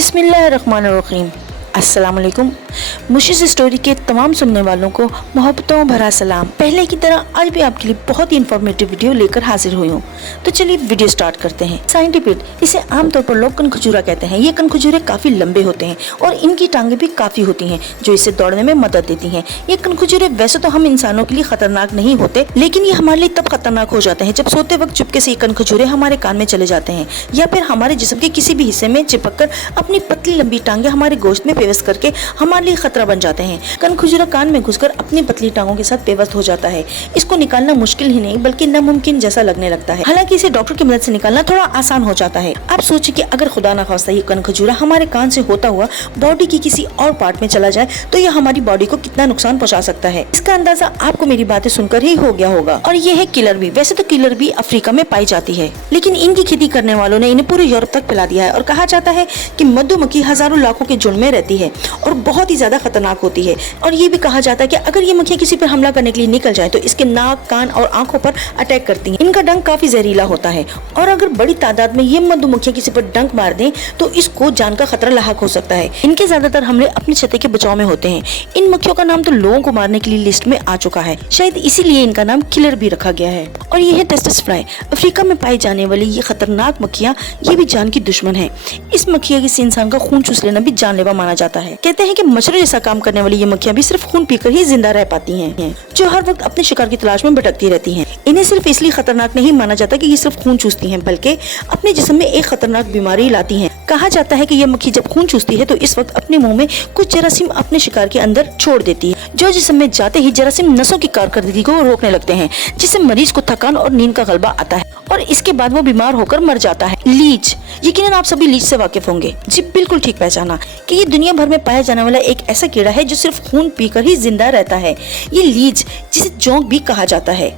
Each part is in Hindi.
बिस्मिल्लाहिर्रहमानिर्रहीम। अस्सलाम वालेकुम। मुशीस स्टोरी के तमाम सुनने वालों को मोहब्बतों भरा सलाम। पहले की तरह आज भी आपके लिए बहुत ही इंफॉर्मेटिव वीडियो लेकर हाजिर हुई हूँ। तो चलिए वीडियो स्टार्ट करते हैं। साइंटिफिक, इसे आमतौर पर लोग कनखजूरा कहते हैं। ये कनखजूरे काफी लंबे होते हैं और इनकी टांगे भी काफी होती हैं, जो इसे दौड़ने में मदद देती हैं। ये कनखजूरे वैसे तो हम इंसानों के लिए खतरनाक नहीं होते, लेकिन ये हमारे लिए तब खतरनाक हो जाते हैं जब सोते वक्त चुपके से ये कनखजूरे हमारे कान में चले जाते हैं या फिर हमारे जिस्म के किसी भी हिस्से में चिपक कर अपनी पतली लंबी टांगे हमारे गोश्त में पेवस्त करके हमारे लिए खतरा बन जाते हैं। कनखजूरा कान में घुसकर अपनी पतली टांगों के साथ पेवस्त हो जाता है। इसको निकालना मुश्किल ही नहीं बल्कि नामुमकिन जैसा लगने लगता है। हालांकि इसे डॉक्टर की मदद से निकालना थोड़ा आसान हो जाता है। आप सोचिए कि अगर खुदा ना खास्ता ये कनखजूरा हमारे कान से होता हुआ बॉडी की किसी और पार्ट में चला जाए तो यह हमारी बॉडी को कितना नुकसान पहुंचा सकता है। इसका अंदाजा आपको मेरी बातें सुनकर ही हो गया होगा। और ये है किलर बी। वैसे तो किलर बी अफ्रीका में पाई जाती है, लेकिन इनकी खेती करने वालों ने इन्हें पूरे यूरोप तक फैला दिया है। और कहा जाता है कि मधुमक्खी हजारों लाखों के झुंड में रहती है और बहुत ही ज्यादा खतरनाक होती है। और ये भी कहा जाता है कि अगर ये मक्खियाँ किसी पर हमला करने के लिए निकल जाए तो इसके नाक, कान और आंखों पर अटैक करती हैं। इनका डंक काफी जहरीला होता है और अगर बड़ी तादाद में ये मधुमक्खियाँ किसी पर डंक मार दें तो इसको जान का खतरा लाहक हो सकता है। इनके ज्यादातर हमले अपने छत्ते के बचाव में होते हैं। इन मक्खियों का नाम तो लोगों को मारने के लिए लिस्ट में आ चुका है, शायद इसीलिए इनका नाम किलर भी रखा गया है। और ये है टेस्टस फ्लाई। अफ्रीका में पाई जाने वाली ये खतरनाक मक्खियाँ ये भी जान की दुश्मन है। इस मक्खियाँ किसी इंसान का खून चूस लेना भी जानलेवा माना जाता है। कहते हैं कि मच्छरों जैसा काम करने वाली ये मक्खियाँ भी सिर्फ खून पीकर ही जिंदा रह पाती हैं, जो हर वक्त अपने शिकार की तलाश में भटकती रहती हैं। इन्हें सिर्फ इसलिए खतरनाक नहीं माना जाता कि ये सिर्फ खून चूसती हैं, बल्कि अपने जिस्म में एक खतरनाक बीमारी लाती हैं। कहा जाता है कि यह मक्खी जब खून चूसती है तो इस वक्त अपने मुंह में कुछ जरासीम अपने शिकार के अंदर छोड़ देती है, जो जिस्म में जाते ही जरासीम नसों की कारकर्दगी को रोकने लगते हैं, जिससे मरीज को थकान और नींद का गलबा आता है और इसके बाद वो बीमार होकर मर जाता है। लीच, यकीनन आप सभी लीच से वाकिफ होंगे। जी बिल्कुल ठीक पहचाना कि ये दुनिया भर में पाया जाने वाला एक ऐसा कीड़ा है जो सिर्फ खून पीकर ही जिंदा रहता है। ये लीच, जिसे जोंक भी कहा जाता है,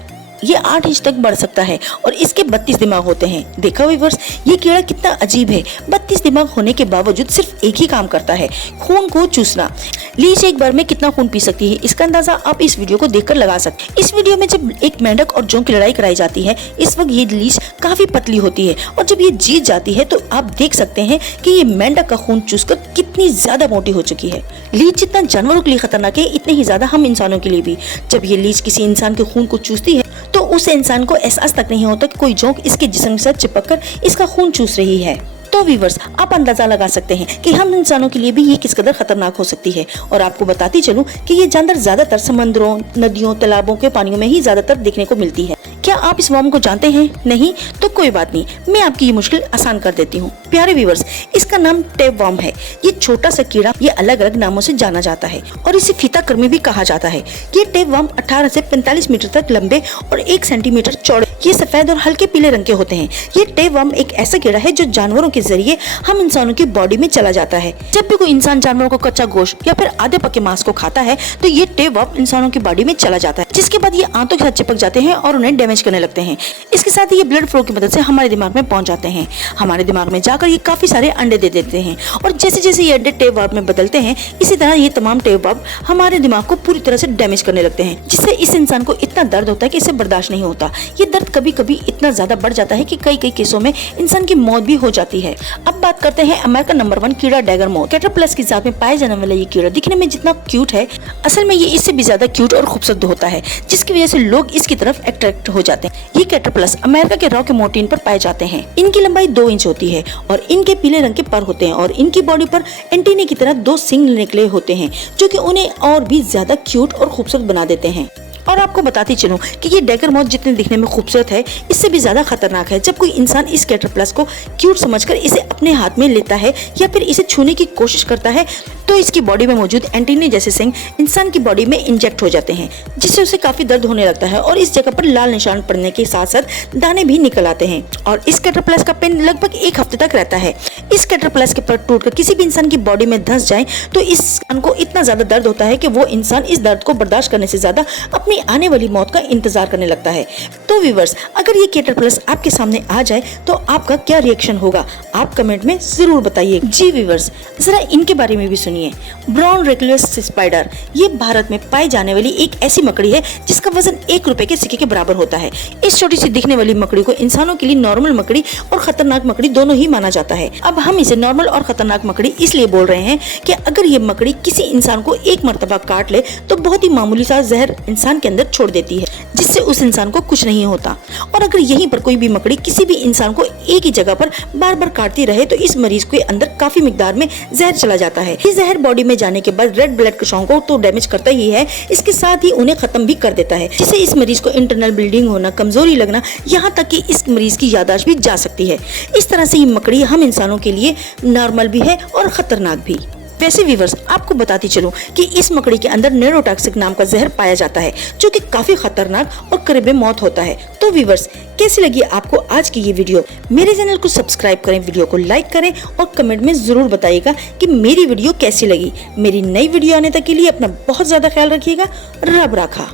ये 8 इंच तक बढ़ सकता है और इसके 32 दिमाग होते हैं। देखा व्यूअर्स, ये कीड़ा कितना अजीब है। 32 दिमाग होने के बावजूद सिर्फ एक ही काम करता है, खून को चूसना। लीच एक बार में कितना खून पी सकती है, इसका अंदाजा आप इस वीडियो को देखकर लगा सकते हैं। इस वीडियो में जब एक मेंढक और जोंक की लड़ाई कराई जाती है, इस वक्त ये लीच काफी पतली होती है और जब ये जीत जाती है तो आप देख सकते हैं कि ये मेंढक का खून चूसकर कितनी ज्यादा मोटी हो चुकी है। लीच जितना जानवरों के लिए खतरनाक है, इतने ही ज्यादा हम इंसानों के लिए भी। जब ये लीच किसी इंसान के खून को चूसती है तो उस इंसान को एहसास तक नहीं होता कि कोई जोंक इसके जिस्म के साथ चिपककर इसका खून चूस रही है। तो व्यूअर्स, आप अंदाजा लगा सकते हैं कि हम इंसानों के लिए भी ये किस कदर खतरनाक हो सकती है। और आपको बताती चलूं कि ये जानवर ज्यादातर समंदरों, नदियों, तालाबों के पानियों में ही ज्यादातर देखने को मिलती है। क्या आप इस वर्म को जानते हैं? नहीं तो कोई बात नहीं, मैं आपकी ये मुश्किल आसान कर देती हूँ। प्यारे व्यूअर्स, इसका नाम टेप वर्म है। ये छोटा सा कीड़ा ये अलग अलग नामों से जाना जाता है और इसे फीताकृमि भी कहा जाता है। ये टेप वर्म 18 से 45 मीटर तक लंबे और 1 सेंटीमीटर चौड़े, ये सफेद और हल्के पीले रंग के होते हैं। ये टेप वर्म एक ऐसा कीड़ा है जो जानवरों के जरिए हम इंसानों की बॉडी में चला जाता है। जब भी कोई इंसान जानवरों को कच्चा गोश्त या फिर आधे पके मांस को खाता है तो ये टेप वर्म इंसानों की बॉडी में चला जाता है, जिसके बाद ये आंतों के साथ चिपक जाते हैं और उन्हें डैमेज करने लगते हैं। इसके साथ ही ये ब्लड फ्लो की मदद से हमारे दिमाग में पहुंच जाते हैं। हमारे दिमाग में जाकर ये काफी सारे अंडे दे देते हैं और जैसे जैसे ये अंडे टेप वर्म में बदलते हैं, इसी तरह ये तमाम टेप वर्म हमारे दिमाग को पूरी तरह से डैमेज करने लगते हैं, जिससे इस इंसान को इतना दर्द होता है कि इसे बर्दाश्त नहीं होता। ये दर्द कभी कभी इतना ज्यादा बढ़ जाता है कि कई केसों में इंसान की मौत भी हो जाती है। अब बात करते हैं अमेरिका नंबर 1 कीड़ा डैगर मोथ। कैटरपिलर की जात में पाए जाने वाला ये कीड़ा दिखने में जितना क्यूट है, असल में ये इससे भी ज्यादा क्यूट और खूबसूरत होता है, जिसकी वजह से लोग इसकी तरफ अट्रैक्ट हो जाते हैं। ये कैटरपिलर अमेरिका के रॉकी माउंटेन पर पाए जाते हैं। इनकी लंबाई 2 इंच होती है और इनके पीले रंग के पर होते हैं और इनकी बॉडी पर एंटीने की तरह 2 सिंग निकले होते हैं, जो कि उन्हें और भी ज्यादा क्यूट और खूबसूरत बना देते हैं। और आपको बताती चलूं कि ये डैगर मोथ जितने दिखने में खूबसूरत है, इससे भी ज्यादा खतरनाक है। जब कोई इंसान इस कैटरपिलर को क्यूट समझकर इसे अपने हाथ में लेता है या फिर इसे छूने की कोशिश करता है तो इसकी बॉडी में मौजूद एंटीने जैसे सिंग इंसान की बॉडी में इंजेक्ट हो जाते हैं, जिससे उसे काफी दर्द होने लगता है और इस जगह पर लाल निशान पड़ने के साथ साथ दाने भी निकल आते हैं। और इस कैटरपिलर का पेन लगभग 1 हफ्ते तक रहता है। इस कैटरपिलर के पर टूटकर किसी भी इंसान की बॉडी में धंस जाए तो इस इंसान को इतना ज्यादा दर्द होता है कि वो इंसान इस दर्द को बर्दाश्त करने से ज्यादा अपनी आने वाली मौत का इंतजार करने लगता है। तो व्यूअर्स, अगर ये कैटरपिलर आपके सामने आ जाए तो आपका क्या रिएक्शन होगा, आप कमेंट में जरूर बताइए। जी व्यूअर्स, जरा इनके बारे में भी सुनिए। सुनिए। ब्राउन रेक्लुलस स्पाइडर ये भारत में पाई जाने वाली एक ऐसी मकड़ी है जिसका वजन 1 रुपए के सिक्के के बराबर होता है। इस छोटी सी दिखने वाली मकड़ी को इंसानों के लिए नॉर्मल मकड़ी और खतरनाक मकड़ी दोनों ही माना जाता है। अब हम इसे नॉर्मल और खतरनाक मकड़ी इसलिए बोल रहे हैं कि अगर ये मकड़ी किसी इंसान को एक मर्तबा काट ले तो बहुत ही मामूली सा जहर इंसान के अंदर छोड़ देती है, जिससे उस इंसान को कुछ नहीं होता। और अगर यहीं पर कोई भी मकड़ी किसी भी इंसान को एक ही जगह पर बार बार काटती रहे तो इस मरीज के अंदर काफी मिकदार में जहर चला जाता है। ये जहर बॉडी में जाने के बाद रेड ब्लड कोशिकाओं को तो डैमेज करता ही है, इसके साथ ही उन्हें खत्म भी कर देता है, जिससे इस मरीज को इंटरनल ब्लीडिंग होना, कमजोरी लगना, यहाँ तक कि इस मरीज की याददाश्त भी जा सकती है। इस तरह से ये मकड़ी हम इंसानों के लिए नॉर्मल भी है और खतरनाक भी। वैसे व्यूअर्स, आपको बताती चलूं कि इस मकड़ी के अंदर न्यूरोटॉक्सिक नाम का जहर पाया जाता है जो कि काफी खतरनाक और करीब मौत होता है। तो व्यूअर्स, कैसी लगी आपको आज की ये वीडियो? मेरे चैनल को सब्सक्राइब करें, वीडियो को लाइक करें और कमेंट में जरूर बताइएगा कि मेरी वीडियो कैसी लगी। मेरी नई वीडियो आने तक के लिए अपना बहुत ज्यादा ख्याल रखिएगा। रब राखा।